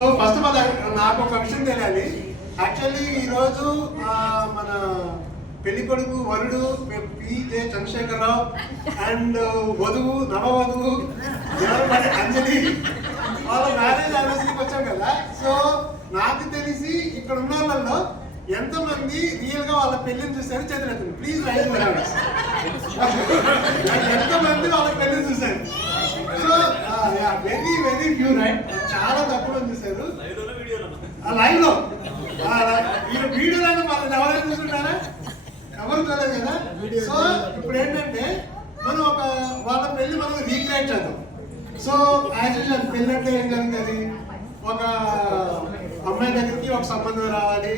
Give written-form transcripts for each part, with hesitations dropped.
So first of all నాకు ఒక విషయం తెలియాలి. యాక్చువల్లీ ఈరోజు మన పెళ్లి కొడుకు వరుడు పి.జె. చంద్రశేఖరరావు అండ్ వధువు నవవధువు అంజలి వాళ్ళ మ్యారేజ్ యానివర్సరీకి వచ్చాం కదా. సో నాకు తెలిసి ఇక్కడ ఉన్న వాళ్ళలో ఎంతమంది రియల్ గా వాళ్ళ పెళ్లిని చూసారు చేతులు ప్లీజ్ రైజ్ ఎంతమంది వాళ్ళ పెళ్లిని చూసారు? So very very few right, చాలా తక్కువ మంది చూసారు లైవ్ లో. వీడియోలో వాళ్ళని ఎవరైనా చూసుకుంటారా? ఎవరు చూడలేదు కదా. సో ఇప్పుడు ఏంటంటే మనం వాళ్ళ పెళ్లి మనం రీక్రియేట్ చేద్దాం. సో యాజ్ యూజువల్ పెళ్లి అంటే ఏం జరుగుతుంది, ఒక అమ్మాయి దగ్గరికి ఒక సంబంధం రావాలి,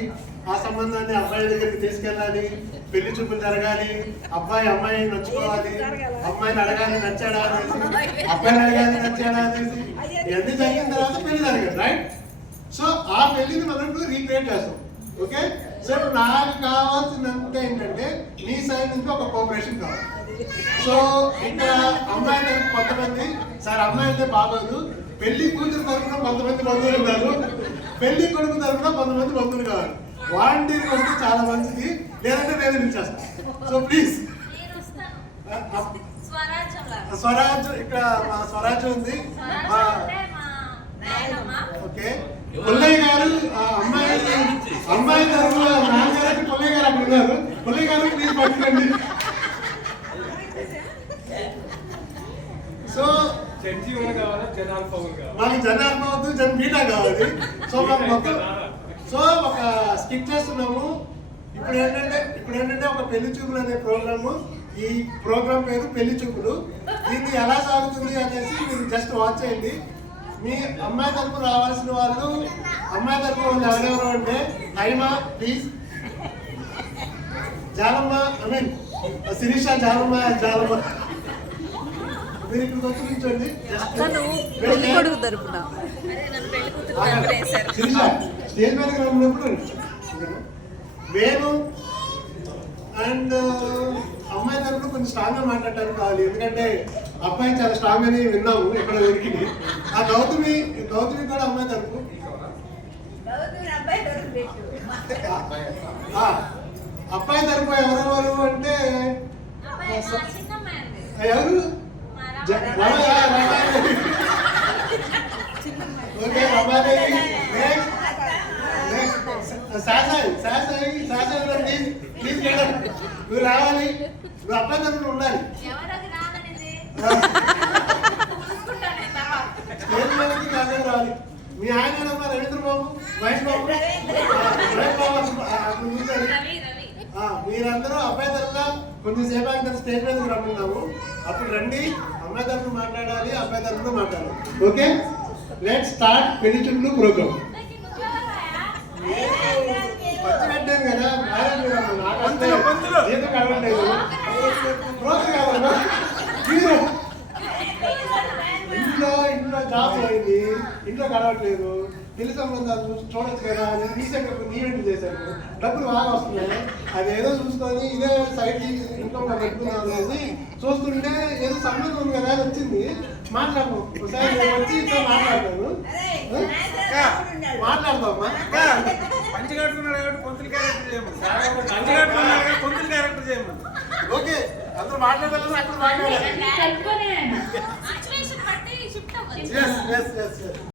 ఆ సంబంధాన్ని అబ్బాయి దగ్గరికి తీసుకెళ్ళాలి, పెళ్లి చూపులు జరగాలి, అబ్బాయి అమ్మాయి నచ్చుకోవాలి, అమ్మాయిని అడగాలి నచ్చాడా అనేసి, అబ్బాయిని అడగాలి నచ్చాడా అనేసి, ఇవన్నీ జరిగిన తర్వాత పెళ్లి జరగదు రైట్. సో ఆ పెళ్లిని మనం ఇప్పుడు రీక్రియేట్ చేస్తాం. ఓకే, సో నాకు కావాల్సినంత ఏంటంటే మీ సైడ్ నుంచి ఒక కోఆపరేషన్ కావాలి. సో ఇక్కడ అమ్మాయి తరఫు కొంతమంది సార్ అమ్మాయి అంటే బాగోదు, పెళ్లి కూతురు తరఫున కొంతమంది బంధువులు ఉన్నారు, పెళ్లి కొడుకు తరఫున కొంతమంది బంధువులు కావాలి. వాలంటీర్కి వస్తే చాలా మంచిది, లేదంటే నేను ఇచ్చేస్తాను. సో ప్లీజ్ స్వరాజ్, ఇక్కడ మా స్వరాజ్ ఉంది. ఓకే, పుల్లయ్య గారు అమ్మాయి తరఫున నాన్నగారికి పుల్లయ్య గారు అక్కడ ఉన్నారు. పుల్లయ్య గారు ప్లీజ్ పట్టుకోండి. సో మాకు జనార్మ వద్దు, బీటా కావాలి. సో మాకు మొత్తం ఒక స్కిట్ చేస్తున్నాము. ఇప్పుడు ఏంటంటే ఒక పెళ్లి చూపులు అనే ప్రోగ్రాము. ఈ ప్రోగ్రామ్ పేరు పెళ్లి చూపులు. దీన్ని ఎలా సాగుతుంది అనేసి మీరు జస్ట్ వాచ్ చేయండి. మీ అమ్మాయి తరపు రావాల్సిన వాళ్ళు, అమ్మాయి తరపు వాళ్ళు ఎవరెవరు అంటే హైమా ప్లీజ్, జాలమ్మ శిరీష జాలమ్మ మీరు ఇక్కడ వచ్చి కూర్చోండి. శిరీష స్టేజ్ మీదకి రమ్మినప్పుడు వేణు అండ్ అమ్మాయి తరపున కొంచెం స్ట్రాంగ్ గా మాట్లాడటానికి కావాలి, ఎందుకంటే అబ్బాయి చాలా స్ట్రాంగ్ అని విన్నాము ఎక్కడ దొరికింది. ఆ గౌతమి కూడా అమ్మాయి తరపు. అబ్బాయి తరపు ఎవరెవరు అంటే ఎవరు? ఓకే, రమాదేవి. నువ్వు రావాలి, నువ్వు అబ్బాయి తరపున ఉండాలి. రావాలి. మీ ఆయన రవీంద్ర బాబు, మహేష్ బాబు, మీరందరూ అబ్బాయి తరఫున కొంచెం సేపు ఆయన స్టేజ్ మీదకి రమ్మున్నాము. అప్పుడు రండి, అమ్మాయి తరఫున మాట్లాడాలి, అబ్బాయి తరఫున మాట్లాడాలి. ఓకే, లెట్స్ స్టార్ట్ పెళ్లి చూపులు ప్రోగ్రామ్. పచ్చి పెట్టాను కదా, ఏదో కడవట్లేదు. ఇంట్లో జాబ్ అయింది, ఇంట్లో కడవట్లేదు, పెళ్లి సంబంధాలు చూడొచ్చు కదా. నేను రీసెంట్గా ఒక ఈవెంట్ చేశాను, డబ్బులు బాగా వస్తున్నాయి, అది ఏదో చూసుకొని ఇదే సైడ్ ఇన్కమ్ పెట్టుకున్నాను అనేది చూస్తుంటే ఏదో సంబంధం ఉంది కదా అని వచ్చింది. మాట్లాడము ఒకసారి వచ్చి ఇట్లా మాట్లాడతాను, మాట్లాడతామమ్మా. ఓకే, అందరూ మాట్లాడాలి, అక్కడ మాట్లాడాలి.